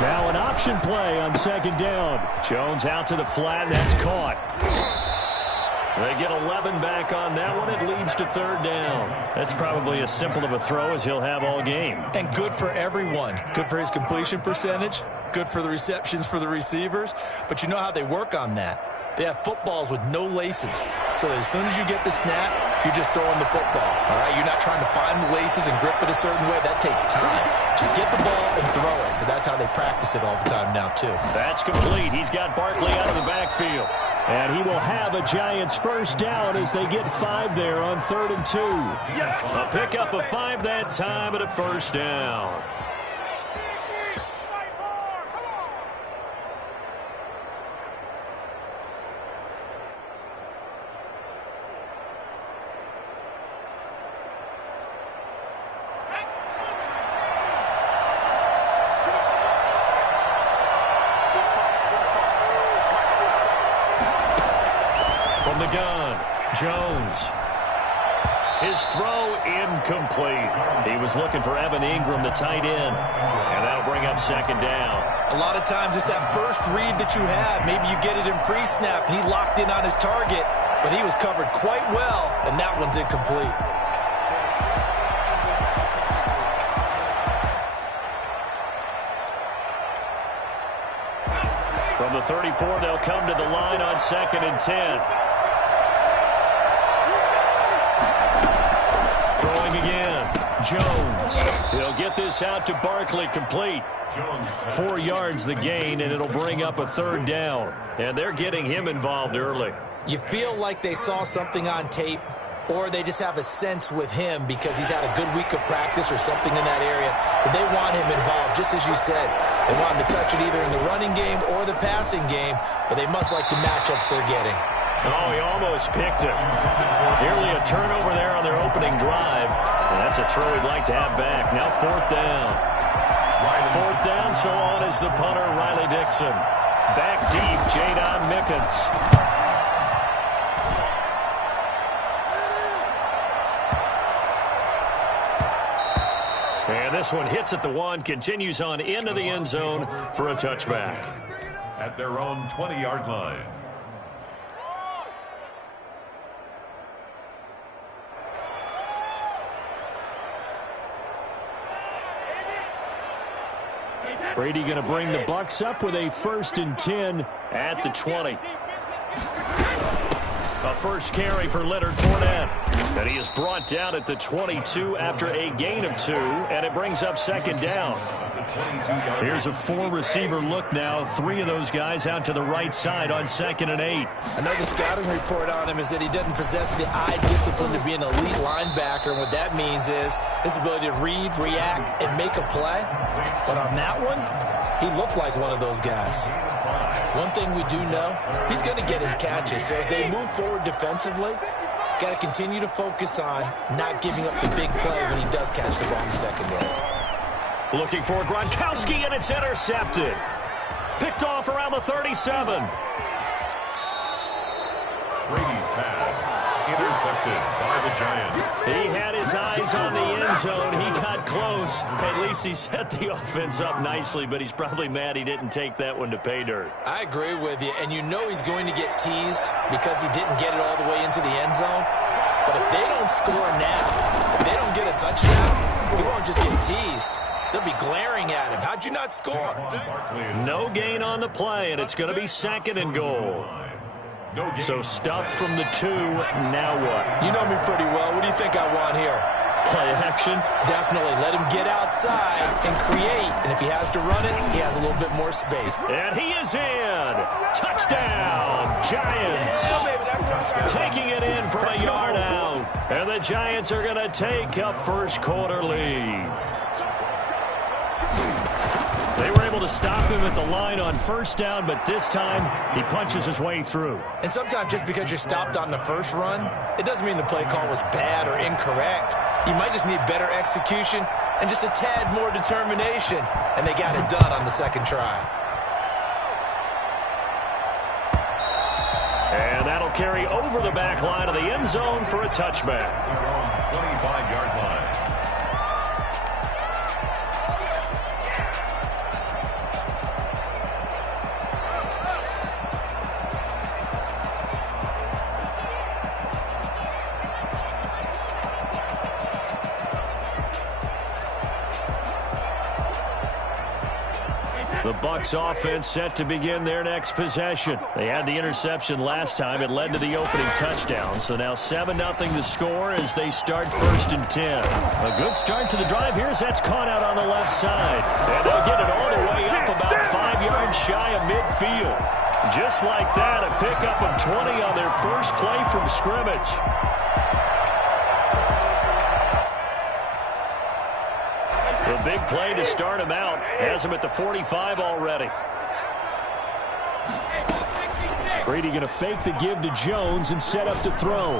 Now an option play on second down. Jones out to the flat, and that's caught. They get 11 back on that one. It leads to third down. That's probably as simple of a throw as he'll have all game. And good for everyone. Good for his completion percentage. Good for the receptions for the receivers. But you know how they work on that. They have footballs with no laces. So that as soon as you get the snap, you're just throwing the football. All right? You're not trying to find the laces and grip it a certain way. That takes time. Just get the ball and throw it. So that's how they practice it all the time now, too. That's complete. He's got Barkley out of the backfield. And he will have a Giants first down as they get 5 there on 3rd and 2. A pickup of 5 that time and a first down. From the gun, Jones. His throw incomplete. He was looking for Evan Ingram, the tight end. And that'll bring up second down. A lot of times it's that first read that you have. Maybe you get it in pre-snap. He locked in on his target, but he was covered quite well, and that one's incomplete. From the 34, they'll come to the line on 2nd and 10. Throwing again, Jones. He'll get this out to Barkley, complete. 4 yards the gain, and it'll bring up a third down. And they're getting him involved early. You feel like they saw something on tape, or they just have a sense with him because he's had a good week of practice or something in that area that they want him involved, just as you said. They want him to touch it either in the running game or the passing game, but they must like the matchups they're getting. Oh, he almost picked it. Nearly a turnover there on their opening drive. And that's a throw he'd like to have back. Now 4th down. 4th down, so on is the punter, Riley Dixon. Back deep, Jadon Mickens. And this one hits at the 1, continues on into the end zone for a touchback. At their own 20-yard line. Brady going to bring the Bucks up with a 1st and 10 at the 20. A first carry for Leonard Fournette. And he is brought down at the 22 after a gain of 2, and it brings up second down. Here's a 4-receiver look now. 3 of those guys out to the right side on 2nd and 8. Another scouting report on him is that he doesn't possess the eye discipline to be an elite linebacker. And what that means is his ability to read, react, and make a play. But on that one, he looked like one of those guys. One thing we do know, he's going to get his catches. So as they move forward defensively, got to continue to focus on not giving up the big play when he does catch the ball in the secondary. Looking for Gronkowski, and it's intercepted. Picked off around the 37. Brady's pass intercepted by the Giants. He had his eyes on the end zone. He got close. At least he set the offense up nicely, but he's probably mad he didn't take that one to pay dirt. I agree with you, and you know he's going to get teased because he didn't get it all the way into the end zone. But if they don't score now, if they don't get a touchdown, he won't just get teased. They'll be glaring at him. How'd you not score? No gain on the play, and it's going to be 2nd and goal. So stuffed from the 2, now what? You know me pretty well. What do you think I want here? Play action? Definitely. Let him get outside and create. And if he has to run it, he has a little bit more space. And he is in. Touchdown, Giants. Taking it in from a yard out. And the Giants are going to take a first-quarter lead. They were able to stop him at the line on 1st down, but this time he punches his way through. And sometimes just because you're stopped on the first run, it doesn't mean the play call was bad or incorrect. You might just need better execution and just a tad more determination. And they got it done on the 2nd try. And that'll carry over the back line of the end zone for a touchback. 25-yard line. The Bucs offense set to begin their next possession. They had the interception last time. It led to the opening touchdown. So now 7-0 to score as they start 1st and 10. A good start to the drive here as that's caught out on the left side. And they'll get it all the way up about 5 yards shy of midfield. Just like that, a pickup of 20 on their first play from scrimmage. The big play to start him out has him at the 45 already. Brady going to fake the give to Jones and set up to throw.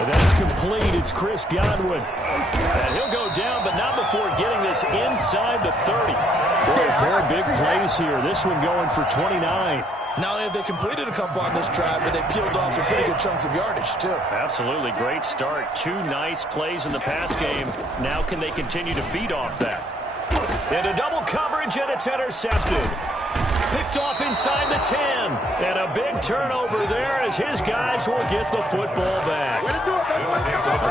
And that's complete. It's Chris Godwin. And he'll go down, but not before getting this inside the 30. Boy, a pair of big plays here. This one going for 29. Not only have they completed a couple on this drive, but they peeled off some pretty good chunks of yardage, too. Absolutely. Great start. 2 nice plays in the pass game. Now can they continue to feed off that? Into double coverage, and it's intercepted. Picked off inside the 10. And a big turnover there as his guys will get the football back.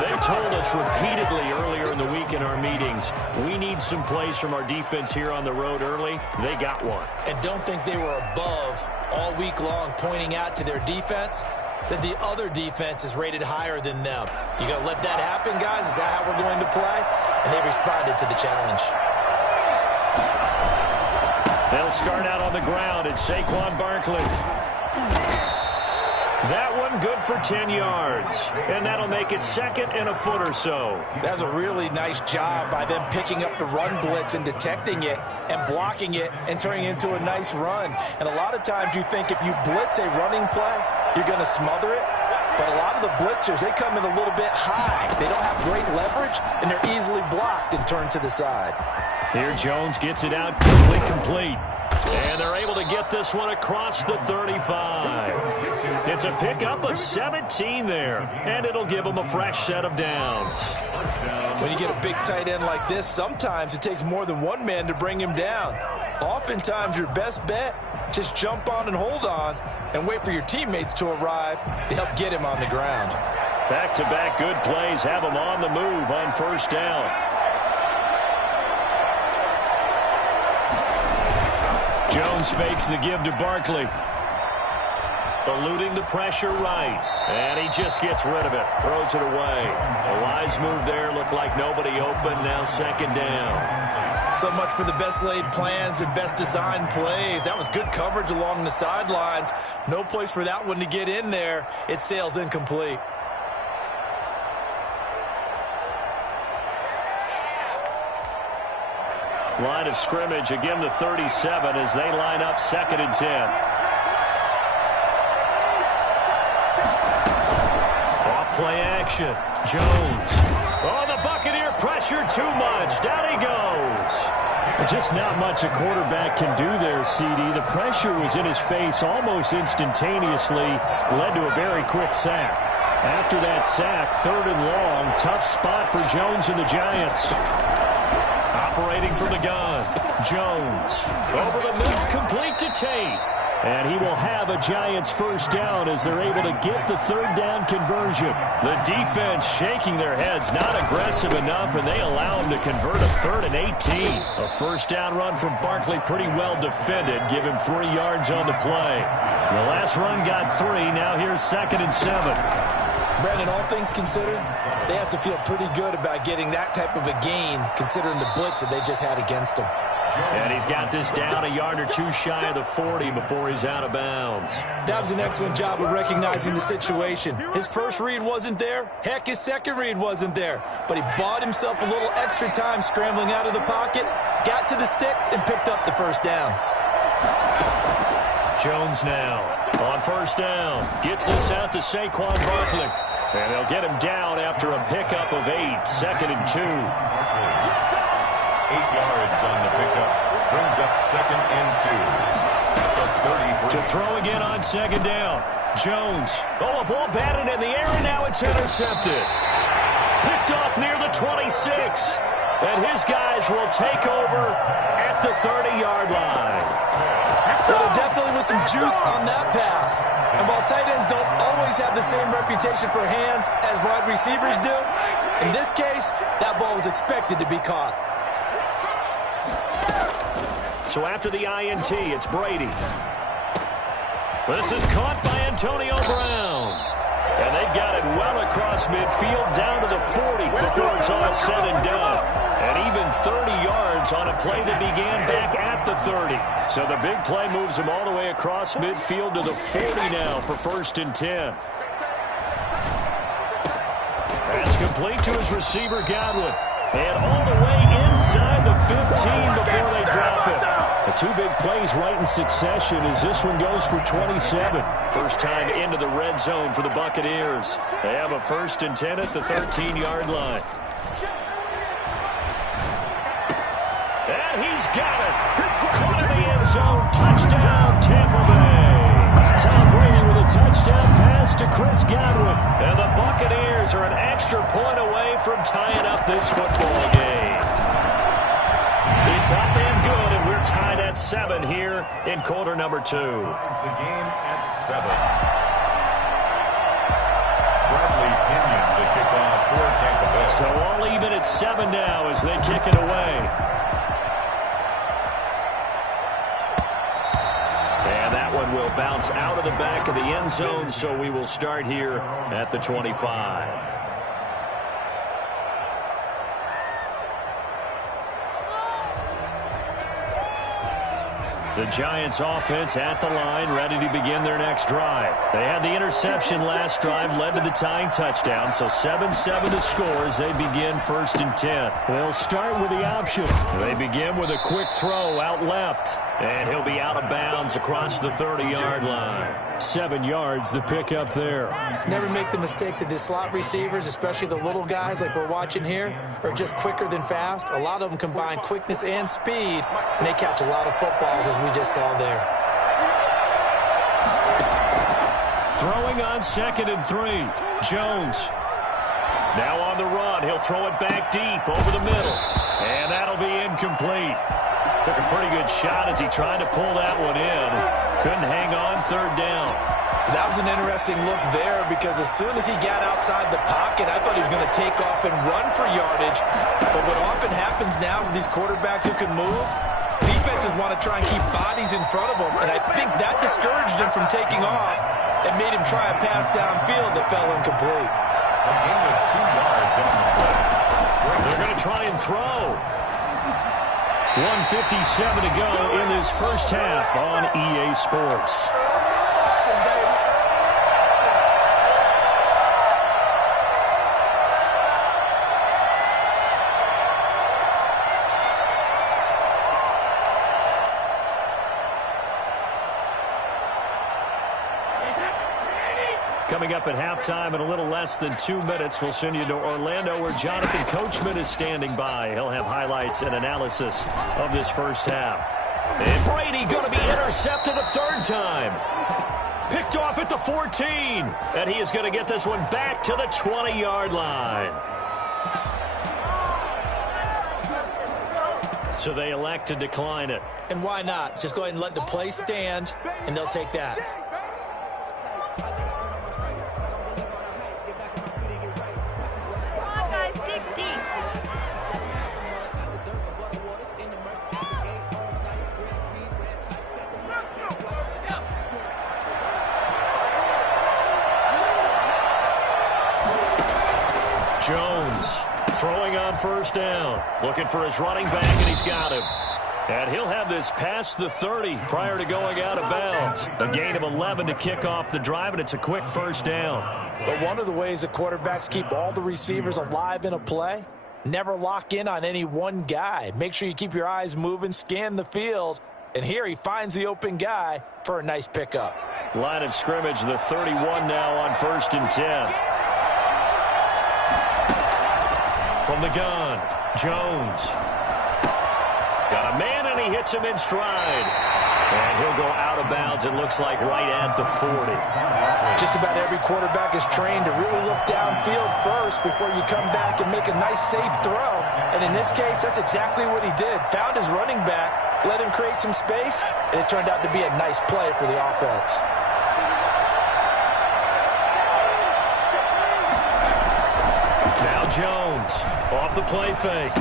They told us repeatedly earlier in the week in our meetings, we need some plays from our defense here on the road early. They got one. And don't think they were above all week long pointing out to their defense that the other defense is rated higher than them. You going to let that happen, guys? Is that how we're going to play? And they responded to the challenge. They'll start out on the ground. It's Saquon Barkley. That one good for 10 yards. And that'll make it 2nd and a foot or so. That's a really nice job by them picking up the run blitz and detecting it and blocking it and turning it into a nice run. And a lot of times you think if you blitz a running play, you're going to smother it. But a lot of the blitzers, they come in a little bit high. They don't have great leverage, and they're easily blocked and turned to the side. Here Jones gets it out quickly, complete. And they're able to get this one across the 35. It's a pickup of 17 there, and it'll give them a fresh set of downs. When you get a big tight end like this, sometimes it takes more than one man to bring him down. Oftentimes your best bet, just jump on and hold on and wait for your teammates to arrive to help get him on the ground. Back-to-back good plays have him on the move on 1st down. Jones fakes the give to Barkley. Eluding the pressure right. And he just gets rid of it. Throws it away. A wise move there. Looked like nobody open. Now 2nd down. So much for the best laid plans and best designed plays. That was good coverage along the sidelines. No place for that one to get in there. It sails incomplete. Line of scrimmage, again the 37 as they line up 2nd and 10. Off play action. Jones. Oh, the Buccaneer pressure too much. Down he goes. Just not much a quarterback can do there, CD. The pressure was in his face almost instantaneously. Led to a very quick sack. After that sack, 3rd and long. Tough spot for Jones and the Giants. Operating from the gun. Jones. Over the middle, complete to Tate. And he will have a Giants 1st down as they're able to get the 3rd down conversion. The defense shaking their heads, not aggressive enough, and they allow him to convert a 3rd and 18. A 1st down run from Barkley, pretty well defended. Give him 3 yards on the play. The last run got 3. Now here's 2nd and 7. Brandon, all things considered, they have to feel pretty good about getting that type of a gain, considering the blitz that they just had against them. And he's got this down a yard or two shy of the 40 before he's out of bounds. That was an excellent job of recognizing the situation. His first read wasn't there. Heck, his second read wasn't there. But he bought himself a little extra time scrambling out of the pocket, got to the sticks, and picked up the 1st down. Jones now on 1st down. Gets this out to Saquon Barkley. And they'll get him down after a pickup of 8. 2nd and 2. 8 yards on the pickup. Brings up 2nd and 2. To throw again on 2nd down. Jones. Oh, a ball batted in the air, and now it's intercepted. Picked off near the 26. And his guys will take over at the 30-yard line. Well, there definitely was some juice on that pass. And while tight ends don't always have the same reputation for hands as wide receivers do, in this case, that ball was expected to be caught. So after the INT, it's Brady. This is caught by Antonio Brown. And they've got it well across midfield down to the 40 before it's all said and done. And even 30 yards on a play that began back at the 30. So the big play moves him all the way across midfield to the 40 now for 1st and 10. That's complete to his receiver, Godwin. And all the way inside the 15 before they drop it. The 2 big plays right in succession as this one goes for 27. First time into the red zone for the Buccaneers. They have a 1st and 10 at the 13-yard line. And he's got it. Caught in the end zone. Touchdown, Tampa Bay. Tom Brady with a touchdown pass to Chris Godwin. And the Buccaneers are an extra point away from tying up this football game. It's up and good, and we're tied at 7 here in quarter number 2. The game at 7. Bradley Pinion to kick off for Tampa Bay. So all even at 7 now as they kick it away. And that one will bounce out of the back of the end zone, so we will start here at the 25. The Giants offense at the line, ready to begin their next drive. They had the interception last drive, led to the tying touchdown, so 7-7 the score as they begin 1st and 10. They'll start with the option. They begin with a quick throw out left, and he'll be out of bounds across the 30-yard line. 7 yards, the pickup there. Never make the mistake that the slot receivers, especially the little guys like we're watching here, are just quicker than fast. A lot of them combine quickness and speed, and they catch a lot of footballs as we just saw there. Throwing on 2nd and 3. Jones. Now on the run. He'll throw it back deep over the middle. And that'll be incomplete. Took a pretty good shot as he tried to pull that one in. Couldn't hang on 3rd down. That was an interesting look there because as soon as he got outside the pocket, I thought he was going to take off and run for yardage. But what often happens now with these quarterbacks who can move, defenses want to try and keep bodies in front of them. And I think that discouraged him from taking off and made him try a pass downfield that fell incomplete. A gain of 2 yards on the play. They're going to try and throw. 1:57 to go in this first half on EA Sports. Coming up at halftime in a little less than 2 minutes, we'll send you to Orlando where Jonathan Coachman is standing by. He'll have highlights and analysis of this first half. And Brady going to be intercepted a 3rd time. Picked off at the 14. And he is going to get this one back to the 20-yard line. So they elect to decline it. And why not? Just go ahead and let the play stand, and they'll take that. Jones throwing on 1st down. Looking for his running back, and he's got him. And he'll have this past the 30 prior to going out of bounds. A gain of 11 to kick off the drive, and it's a quick 1st down. But one of the ways that quarterbacks keep all the receivers alive in a play, never lock in on any one guy. Make sure you keep your eyes moving, scan the field. And here he finds the open guy for a nice pickup. Line of scrimmage, the 31 now on 1st and 10. From the gun, Jones. Got a man, and he hits him in stride. And he'll go out of bounds, it looks like, right at the 40. Just about every quarterback is trained to really look downfield first before you come back and make a nice, safe throw. And in this case, that's exactly what he did. Found his running back, let him create some space, and it turned out to be a nice play for the offense. Now Jones off the play fake.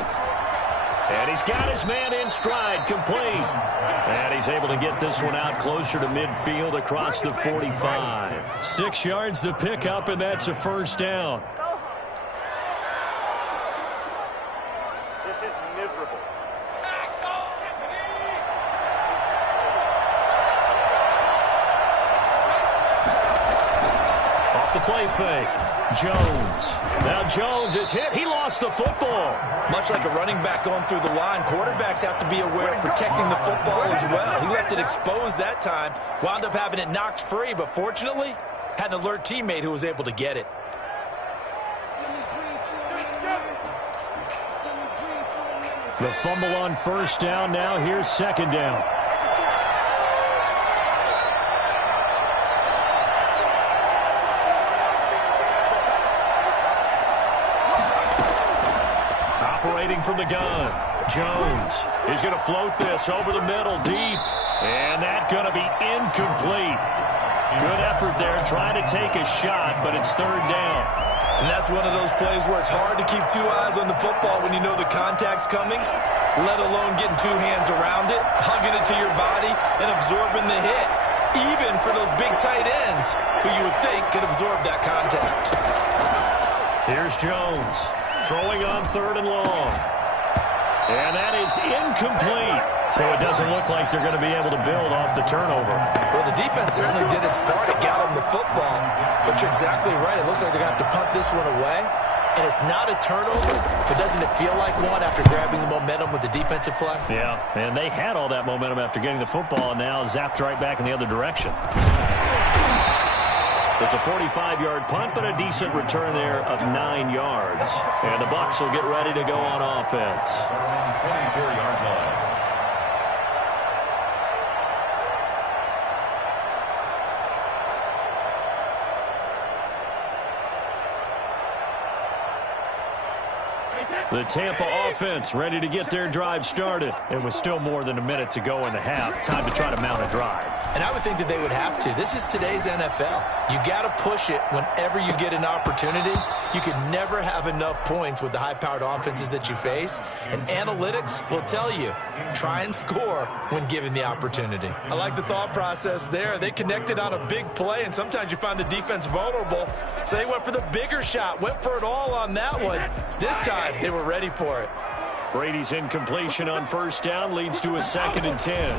And he's got his man in stride, complete. And he's able to get this one out closer to midfield across the 45. 6 yards the pickup, and that's a first down. This is miserable. Off the play fake. Jones. Now Jones is hit. He lost the football. Much like a running back going through the line, quarterbacks have to be aware of protecting the football as well. He left it exposed that time, wound up having it knocked free, but fortunately, had an alert teammate who was able to get it. The fumble on first down. Now here's second down. Operating from the gun. Jones is going to float this over the middle deep. And that's going to be incomplete. Good effort there trying to take a shot, but it's third down. And that's one of those plays where it's hard to keep 2 eyes on the football when you know the contact's coming, let alone getting 2 hands around it, hugging it to your body, and absorbing the hit, even for those big tight ends who you would think could absorb that contact. Here's Jones throwing on third and long. And that is incomplete. So it doesn't look like they're going to be able to build off the turnover. Well, the defense certainly did its part to get them the football. But you're exactly right. It looks like they're going to have to punt this one away. And it's not a turnover, but doesn't it feel like one after grabbing the momentum with the defensive play? Yeah, and they had all that momentum after getting the football, and now zapped right back in the other direction. It's a 45-yard punt, but a decent return there of 9 yards. And the Bucs will get ready to go on offense. 24-yard line. The Tampa offense ready to get their drive started. It was still more than a minute to go in the half. Time to try to mount a drive. And I would think that they would have to. This is today's NFL. You got to push it whenever you get an opportunity. You can never have enough points with the high-powered offenses that you face. And analytics will tell you, try and score when given the opportunity. I like the thought process there. They connected on a big play, and sometimes you find the defense vulnerable. So they went for the bigger shot, went for it all on that one. This time, they were ready for it. Brady's incompletion on first down leads to a 2nd and 10.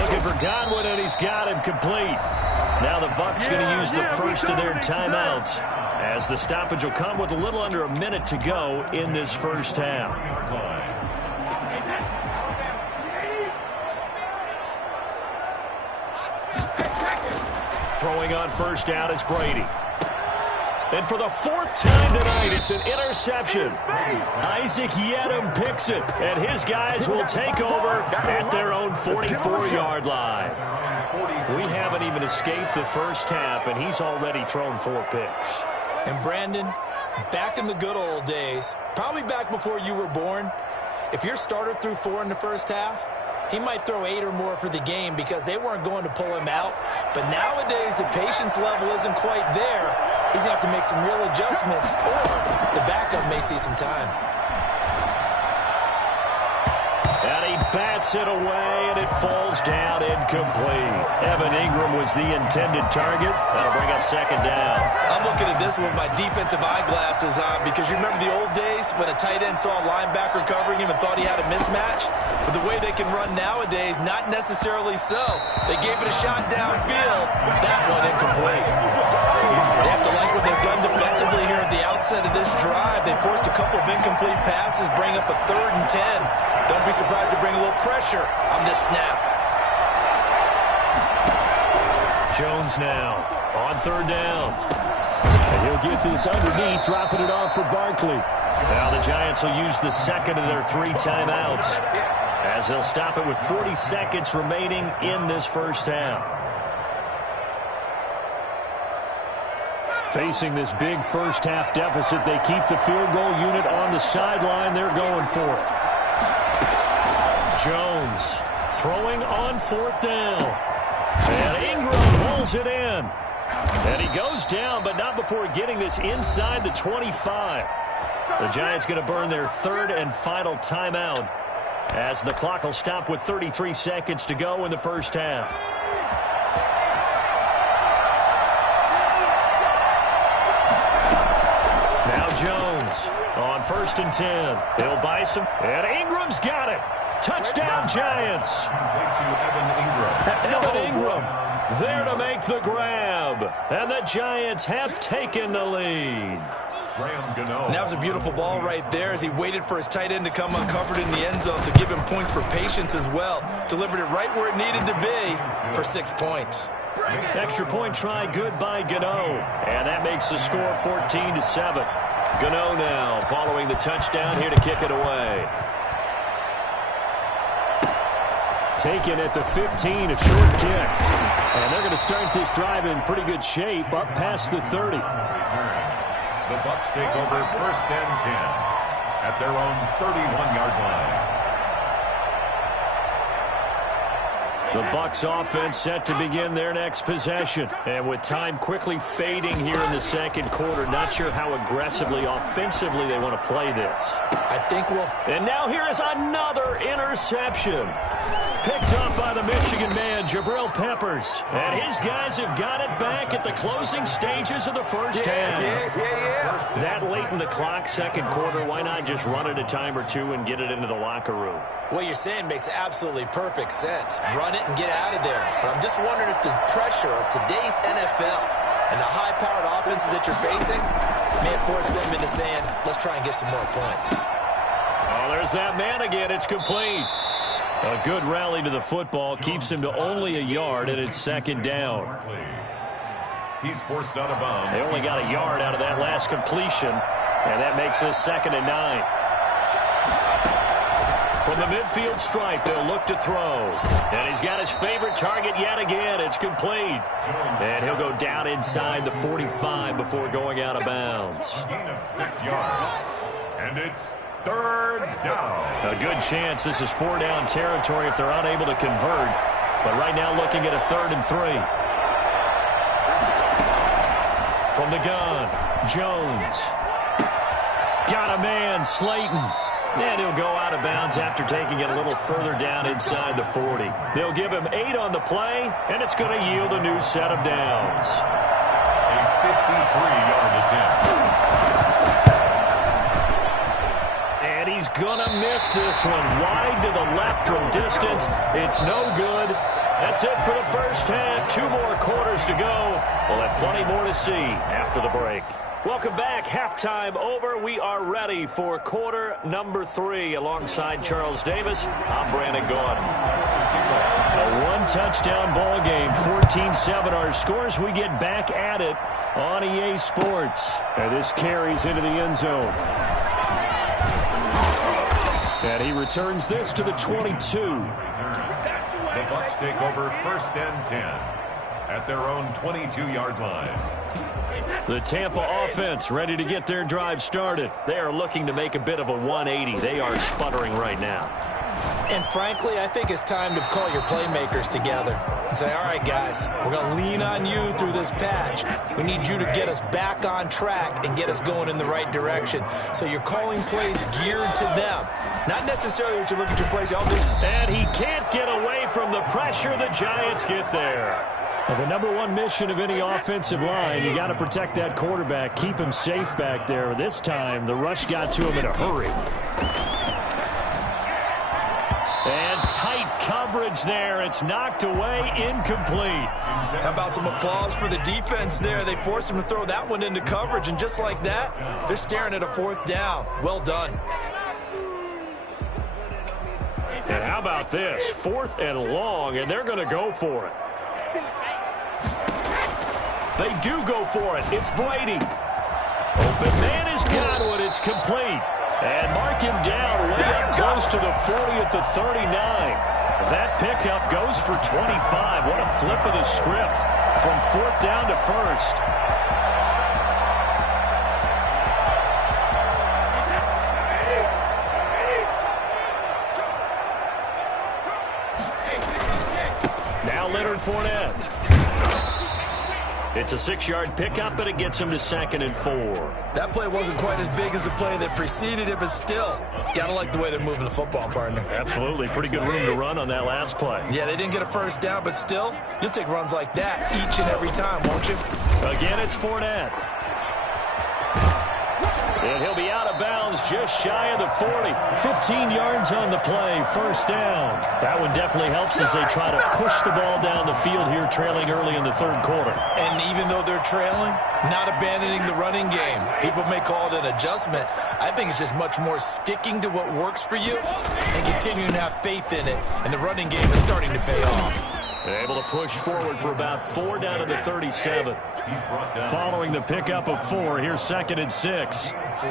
Looking for Godwin, and he's got him complete. Now the Bucs going to use the first of their timeouts, as the stoppage will come with a little under a minute to go in this first half. Throwing on first down is Brady. And for the 4th time tonight, it's an interception. Isaac Yedem picks it, and his guys will take over at their own 44-yard line. We haven't even escaped the first half, and he's already thrown 4 picks. And Brandon, back in the good old days, probably back before you were born, if your starter threw 4 in the first half, he might throw 8 or more for the game because they weren't going to pull him out. But nowadays, the patience level isn't quite there. He's going to have to make some real adjustments, or the backup may see some time. And he bats it away, and it falls down incomplete. Evan Ingram was the intended target. That'll bring up 2nd down. I'm looking at this with my defensive eyeglasses on because you remember the old days when a tight end saw a linebacker covering him and thought he had a mismatch? But the way they can run nowadays, not necessarily so. They gave it a shot downfield. That one incomplete. They have to like what they've done defensively here at the outset of this drive. They forced a couple of incomplete passes, bring up a 3rd and 10. Don't be surprised to bring a little pressure on this snap. Jones now on 3rd down. And he'll get this underneath, dropping it off for Barkley. Now the Giants will use the 2nd of their 3 timeouts, as they'll stop it with 40 seconds remaining in this first half. Facing this big first half deficit, they keep the field goal unit on the sideline. They're going for it. Jones throwing on 4th down. And Ingram pulls it in. And he goes down, but not before getting this inside the 25. The Giants going to burn their third and final timeout as the clock will stop with 33 seconds to go in the first half. Now Jones on 1st and 10. He'll buy some. And Ingram's got it. Touchdown, Giants. Evan Ingram there to make the grab. And the Giants have taken the lead. And that was a beautiful ball right there as he waited for his tight end to come uncovered in the end zone to give him points for patience as well. Delivered it right where it needed to be for 6 points. Extra point try good by Gano. And that makes the score 14-7. Gano now following the touchdown here to kick it away. Taken at the 15, a short kick. And they're going to start this drive in pretty good shape up past the 30. The Bucs take over 1st and 10 at their own 31-yard line. The Bucs offense set to begin their next possession. And with time quickly fading here in the second quarter, not sure how aggressively, offensively they want to play this. I think we'll... And now here is another interception. Picked up by the Michigan man, Jabril Peppers. And his guys have got it back at the closing stages of the first half. That late in the clock, second quarter, why not just run it a time or two and get it into the locker room? What you're saying makes absolutely perfect sense. Run it and get out of there. But I'm just wondering if the pressure of today's NFL and the high-powered offenses that you're facing may force them into saying, let's try and get some more points. Oh, there's that man again. It's complete. A good rally to the football keeps him to only a yard, and it's second down. He's forced out of bounds. They only got a yard out of that last completion, and that makes this 2nd and 9. From the midfield stripe, they'll look to throw. And he's got his favorite target yet again. It's complete. And he'll go down inside the 45 before going out of bounds. A gain of 6 yards. And it's 3rd down. A good chance this is 4-down territory if they're unable to convert. But right now looking at a 3rd and 3. From the gun, Jones. Got a man, Slayton. And he'll go out of bounds after taking it a little further down inside the 40. They'll give him 8 on the play, and it's going to yield a new set of downs. A 53-yard attempt. And he's going to miss this one wide to the left from distance. It's no good. That's it for the first half. 2 more quarters to go. We'll have plenty more to see after the break. Welcome back. Halftime over. We are ready for quarter number 3. Alongside Charles Davis, I'm Brandon Gordon. A 1-touchdown ball game, 14-7 our scores. We get back at it on EA Sports. And this carries into the end zone. And he returns this to the 22. The Bucs take over 1st and 10 at their own 22-yard line. The Tampa offense ready to get their drive started. They are looking to make a bit of a 180. They are sputtering right now. And frankly, I think it's time to call your playmakers together and say, all right, guys, we're going to lean on you through this patch. We need you to get us back on track and get us going in the right direction. So you're calling plays geared to them. Not necessarily what you look at your plays. And he can't get away from the pressure. The Giants get there. Well, the number one mission of any offensive line, you got to protect that quarterback, keep him safe back there. This time, the rush got to him in a hurry. And tight coverage there. It's knocked away, incomplete. How about some applause for the defense there? They forced him to throw that one into coverage, and just like that, they're staring at a 4th down. Well done. And how about this? 4th and long, and they're going to go for it. They do go for it. It's Brady. Open man is Godwin. It's complete. And mark him down way up close to the 40 at the 39. That pickup goes for 25. What a flip of the script from 4th down to 1st. Now Leonard Fournette. It's a 6-yard pickup, but it gets him to 2nd and 4. That play wasn't quite as big as the play that preceded it, but still, gotta like the way they're moving the football, partner. Absolutely. Pretty good room to run on that last play. Yeah, they didn't get a first down, but still, you'll take runs like that each and every time, won't you? Again, it's Fournette. And he'll be out of bounds just shy of the 40. 15 yards on the play, first down. That one definitely helps as they try to push the ball down the field here, trailing early in the 3rd quarter. And even though they're trailing, not abandoning the running game. People may call it an adjustment. I think it's just much more sticking to what works for you and continuing to have faith in it. And the running game is starting to pay off. Able to push forward for about 4 down to the 37. Following the pickup of 4, here's 2nd and 6. They'll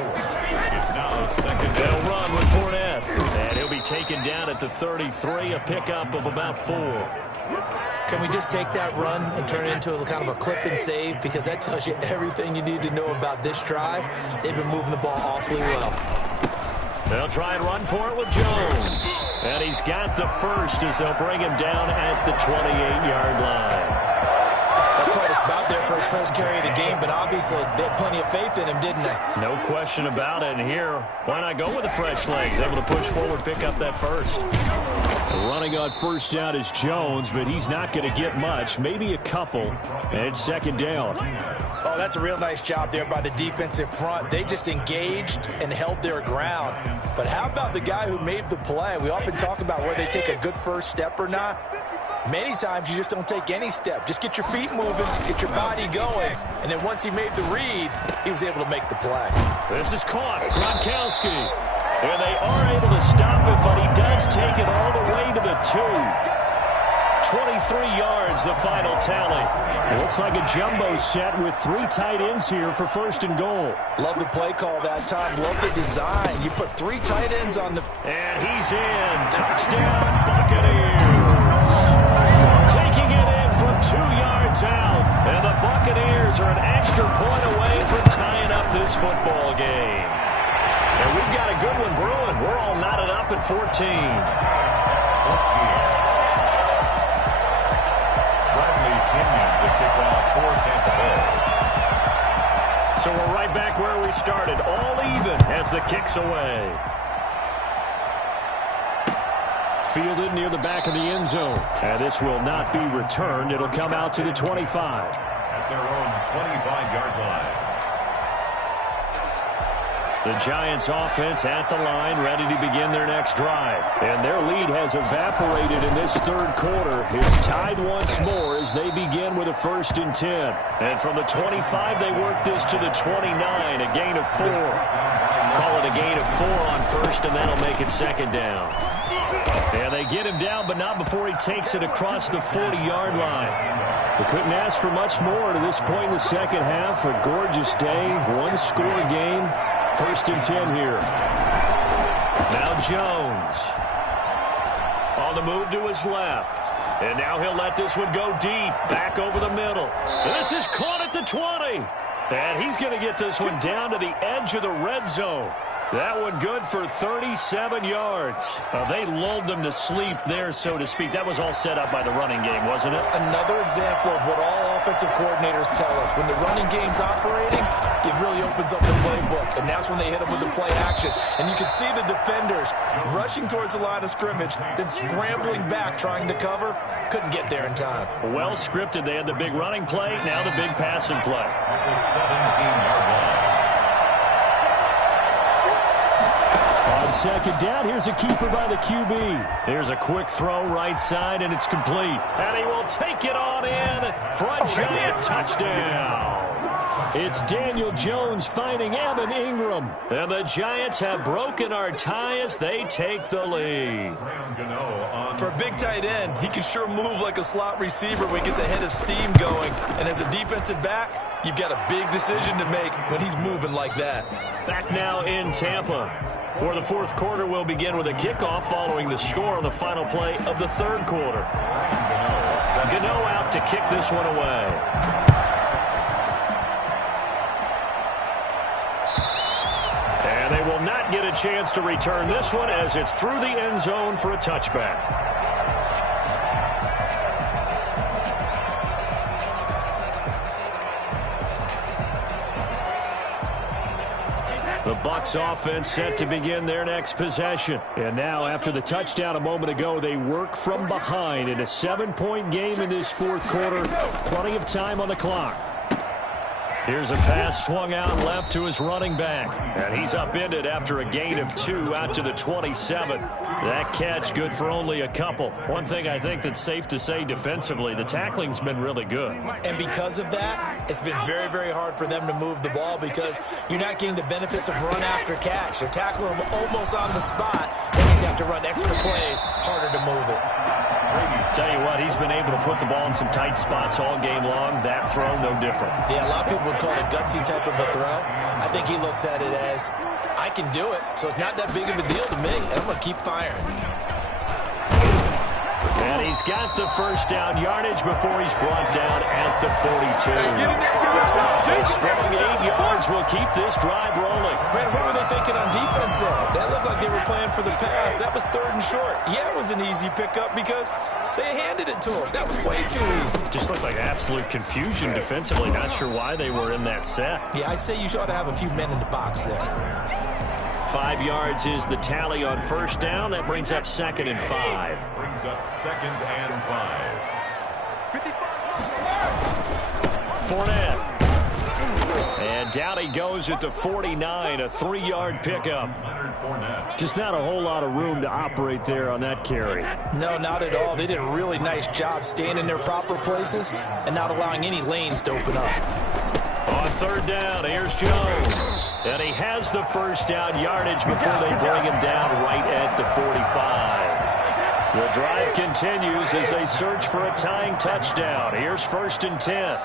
run with Fournette. And he'll be taken down at the 33, a pickup of about 4. Can we just take that run and turn it into a kind of a clip and save? Because that tells you everything you need to know about this drive. They've been moving the ball awfully well. They'll try and run for it with Jones. And he's got the first as they'll bring him down at the 28-yard line. That's quite a spot there for his first carry of the game, but obviously they had plenty of faith in him, didn't they? No question about it. And here, why not go with the fresh legs? Able to push forward, pick up that first. Running on first down is Jones, but he's not going to get much, maybe a couple, and it's 2nd down. Oh, that's a real nice job there by the defensive front. They just engaged and held their ground. But how about the guy who made the play? We often talk about whether they take a good first step or not. Many times you just don't take any step. Just get your feet moving, get your body going, and then once he made the read, he was able to make the play. This is caught. Gronkowski. And they are able to stop him, but he does take it all the way to the 2. 23 yards, the final tally. It looks like a jumbo set with 3 tight ends here for 1st and goal. Love the play call that time. Love the design. You put 3 tight ends on the... And he's in. Touchdown, Buccaneers. Taking it in from 2 yards out. And the Buccaneers are an extra point away from tying up this football game. And we've got a good one brewing. We're all knotted up at 14. The kickoff for Tampa Bay. So we're right back where we started, all even as the kick's away. Fielded near the back of the end zone. And this will not be returned. It'll come out to the 25. At their own 25-yard line. The Giants offense at the line, ready to begin their next drive. And their lead has evaporated in this 3rd quarter. It's tied once more as they begin with a 1st and 10. And from the 25, they work this to the 29, a gain of 4. Call it a gain of 4 on 1st, and that'll make it 2nd down. And they get him down, but not before he takes it across the 40-yard line. They couldn't ask for much more to this point in the 2nd half. A gorgeous day, 1-score game. 1st and 10 here. Now Jones. On the move to his left. And now he'll let this one go deep. Back over the middle. And this is caught at the 20. And he's going to get this one down to the edge of the red zone. That one good for 37 yards. They lulled them to sleep there, so to speak. That was all set up by the running game, wasn't it? Another example of what all offensive coordinators tell us. When the running game's operating, it really opens up the playbook. And that's when they hit them with the play action. And you can see the defenders rushing towards the line of scrimmage, then scrambling back, trying to cover. Couldn't get there in time. Well scripted. They had the big running play, now the big passing play. At the 17-yard line. On 2nd down, here's a keeper by the QB. Here's a quick throw right side, and it's complete. And he will take it on in for a Giant touchdown. It's Daniel Jones finding Evan Ingram. And the Giants have broken our tie as they take the lead. For a big tight end, he can sure move like a slot receiver when he gets a head of steam going. And as a defensive back, you've got a big decision to make when he's moving like that. Back now in Tampa, where the 4th quarter will begin with a kickoff following the score on the final play of the 3rd quarter. Gano out to kick this one away. And they will not get a chance to return this one as it's through the end zone for a touchback. The Bucs offense set to begin their next possession. And now, after the touchdown a moment ago, they work from behind in a 7-point game in this fourth quarter. Plenty of time on the clock. Here's a pass swung out left to his running back. And he's upended after a gain of 2 out to the 27. That catch good for only a couple. One thing I think that's safe to say defensively, the tackling's been really good. And because of that, it's been very, very hard for them to move the ball because you're not getting the benefits of run after catch. They're tackling him almost on the spot. That means you have to run extra plays, harder to move it. Tell you what, he's been able to put the ball in some tight spots all game long. That throw, no different. Yeah, a lot of people would call it a gutsy type of a throw. I think he looks at it as, I can do it, so it's not that big of a deal to me, and I'm going to keep firing. And he's got the first down yardage before he's brought down at the 42. A strong 8 yards will keep this drive rolling. Brandon, what were they thinking on defense there? That looked like they were playing for the pass. That was 3rd and short. Yeah, it was an easy pickup because they handed it to him. That was way too easy. Just looked like absolute confusion defensively. Not sure why they were in that set. Yeah, I'd say you ought to have a few men in the box there. 5 yards is the tally on first down. That brings up 2nd and 5. Brings up 2nd and 5. Fournette. And down he goes at the 49, a 3-yard pickup. Just not a whole lot of room to operate there on that carry. No, not at all. They did a really nice job staying in their proper places and not allowing any lanes to open up. On 3rd down, here's Jones. And he has the first down yardage before they bring him down right at the 45. The drive continues as they search for a tying touchdown. Here's 1st and 10.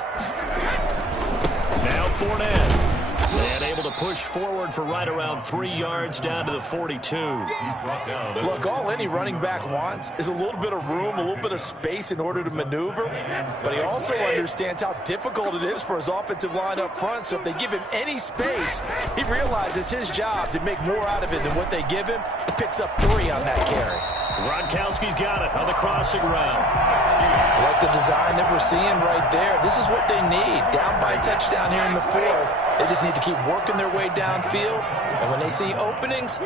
Now Fournette. And able to push forward for right around 3 yards down to the 42. Look, all any running back wants is a little bit of room, a little bit of space in order to maneuver. But he also understands how difficult it is for his offensive line up front. So if they give him any space, he realizes his job to make more out of it than what they give him. He picks up 3 on that carry. Gronkowski's got it on the crossing route. I like the design that we're seeing right there. This is what they need. Down by a touchdown here in the 4th. They just need to keep working their way downfield. And when they see openings,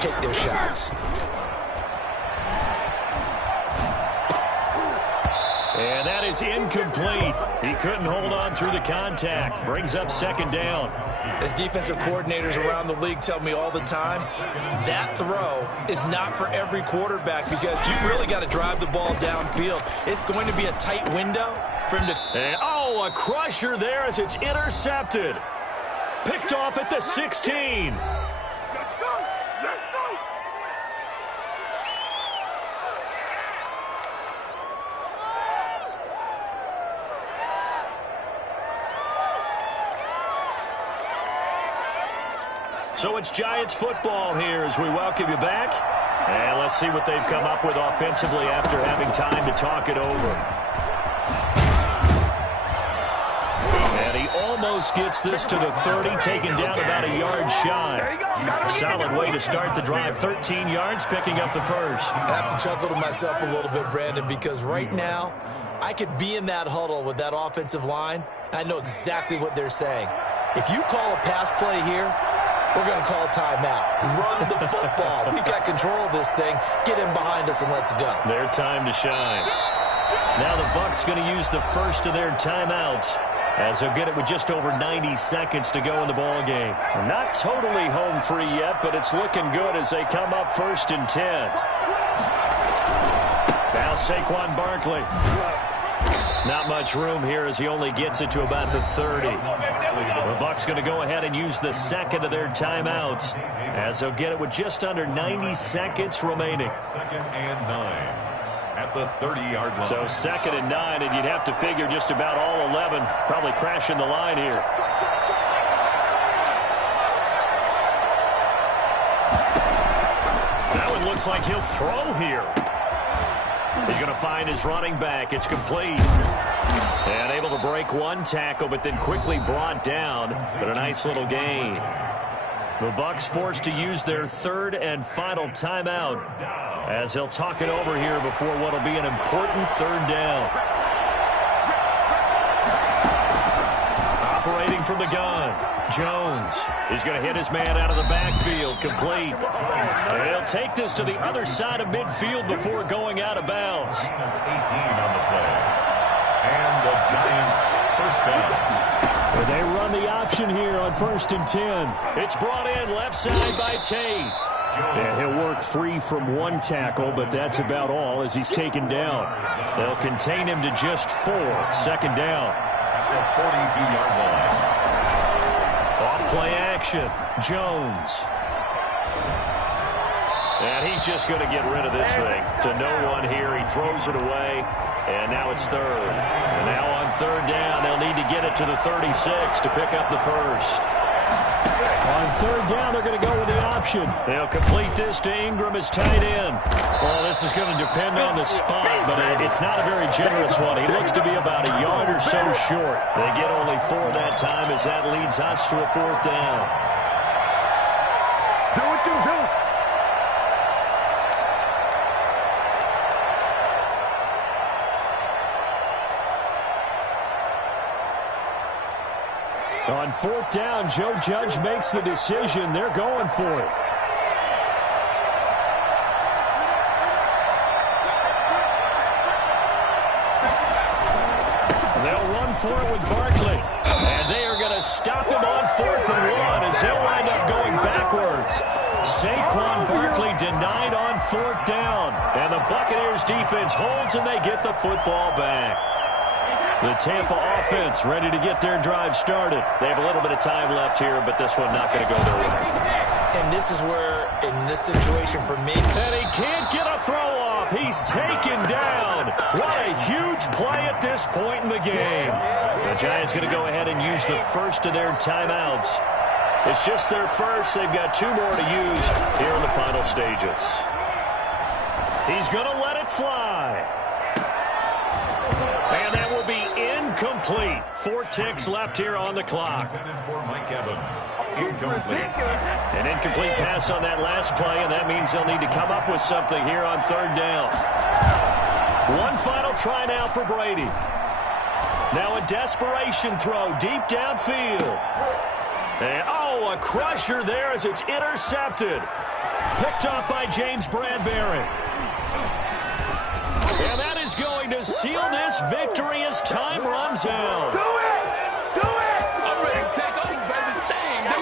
take their shots. And that is incomplete. He couldn't hold on through the contact. Brings up 2nd down. As defensive coordinators around the league tell me all the time, that throw is not for every quarterback because you really got to drive the ball downfield. It's going to be a tight window for him to... And, oh, a crusher there as it's intercepted. Picked off at the 16. So it's Giants football here as we welcome you back. And let's see what they've come up with offensively after having time to talk it over. And he almost gets this to the 30, taken down about a yard shy. Solid way to start the drive. 13 yards, picking up the first. I have to chuckle to myself a little bit, Brandon, because right now I could be in that huddle with that offensive line, and I know exactly what they're saying. If you call a pass play here, we're going to call timeout. Run the football. We've got control of this thing. Get in behind us and let's go. Their time to shine. Now the Bucs going to use the first of their timeouts as they'll get it with just over 90 seconds to go in the ball game. Not totally home free yet, but it's looking good as they come up 1st and 10. Now Saquon Barkley. Not much room here as he only gets it to about the 30. The Bucs going to go ahead and use the 2nd of their timeouts as they'll get it with just under 90 seconds remaining. 2nd and 9 at the 30-yard line. So 2nd and 9, and you'd have to figure just about all 11 probably crashing the line here. That one looks like he'll throw here. He's going to find his running back. It's complete. And able to break one tackle, but then quickly brought down. But a nice little gain. The Bucs forced to use their 3rd and final timeout as they'll talk it over here before what will be an important 3rd down. Operating from the gun. Jones is going to hit his man out of the backfield, complete. And he'll take this to the other side of midfield before going out of bounds. 18 on the play. And the Giants first down. Well, they run the option here on 1st and 10. It's brought in left side by Tate. Yeah, he'll work free from one tackle, but that's about all as he's taken down. They'll contain him to just 4. 2nd down. At the 42-yard line. Off-play action. Jones. And he's just going to get rid of this thing. To no one here. He throws it away. And now it's 3rd. And now on 3rd down, they'll need to get it to the 36 to pick up the first. On 3rd down, they're going to go with the option. They'll complete this to Ingram as tight end. Well, this is going to depend on the spot, but it's not a very generous one. He looks to be about a yard or so short. They get only 4 that time as that leads us to a 4th down. Do what you do. On 4th down, Joe Judge makes the decision. They're going for it. They'll run for it with Barkley. And they are going to stop him on 4th and 1 as he'll wind up going backwards. Saquon Barkley denied on 4th down. And the Buccaneers defense holds and they get the football back. The Tampa offense ready to get their drive started. They have a little bit of time left here, but this one not going to go their way. And this is where, in this situation for me, and he can't get a throw off. He's taken down. What a huge play at this point in the game. The Giants going to go ahead and use the first of their timeouts. It's just their first. They've got 2 more to use here in the final stages. He's going to let it fly. And that will be incomplete. 4 ticks left here on the clock. An incomplete pass on that last play, and that means they'll need to come up with something here on 3rd down. One final try now for Brady. Now a desperation throw deep downfield. And, a crusher there as it's intercepted. Picked off by James Bradbury. And that is going to seal this victory as time runs out. Do it! Do it! I'm ready to take over, baby.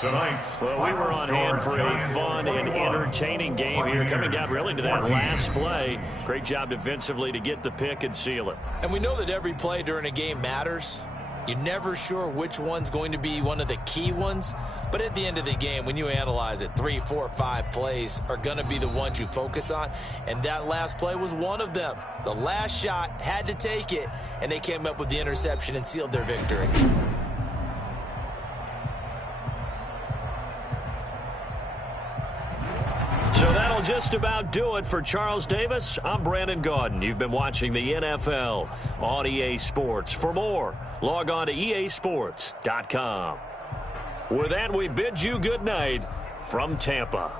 Tonight's well, we were on hand for a fun and entertaining game here, coming down really to that last play. Great job defensively to get the pick and seal it. And we know that every play during a game matters. You're never sure which one's going to be one of the key ones. But at the end of the game, when you analyze it, 3, 4, 5 plays are going to be the ones you focus on. And that last play was one of them. The last shot had to take it, and they came up with the interception and sealed their victory. So that'll just about do it for Charles Davis. I'm Brandon Gaudin. You've been watching the NFL on EA Sports. For more, log on to easports.com. With that, we bid you good night from Tampa.